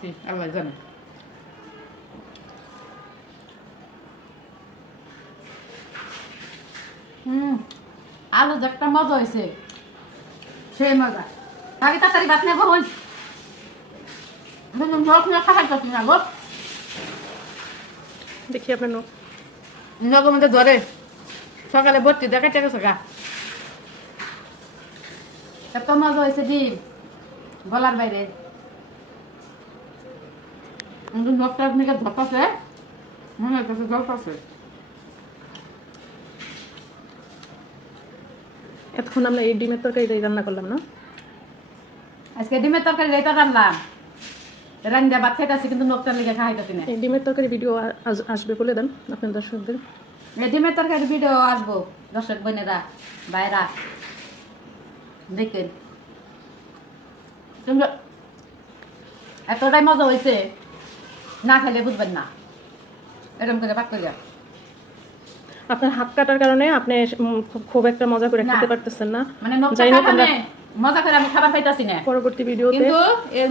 রাখছি আল্লাহ জানে। আলু যে একটা মজা হয়েছে, সেই মজা। আগে তাড়াতাড়ি ভাত নেবো হন, খাইতেছি না গো। দেখি আপনার নখ। নগর মধ্যে ধরে সকালে ভর্তি দেখাইতে গেছে গা। এত মজা হয়েছে ডিম গলার বাইরে, নখটা আপনাকে ধরতেছে, মনে হচ্ছে জলপাচ্ছে। এতক্ষণ আমরা এই ডিমের তরকারিটাই রান্না করলাম না? আজকে ডিমের তরকারি রেটা রান্নাম, রান্না ভাত খাইতেছি কিন্তু নখটার লেগে খাইতেছি না। এই ডিমের তরকারি ভিডিও আসবে বলে দেন আপনার দর্শকদের। এই ডিমের তরকারি ভিডিও আসবো, দর্শক বোনেরা ভাইরা দেখেন। তোমরা এতটাই মজা হয়েছে, না খেলে বুঝবেন না। এরকম করে পাক করে আপনার হাত কাটার কারণে আপনি খুব একটা মজা করে না। খেতে পারতেছেন না। মানে নখটা যাই হোক, আমরা মজা করে আমি খাবার খাইতেছি না, পরবর্তী ভিডিওতে কিন্তু এর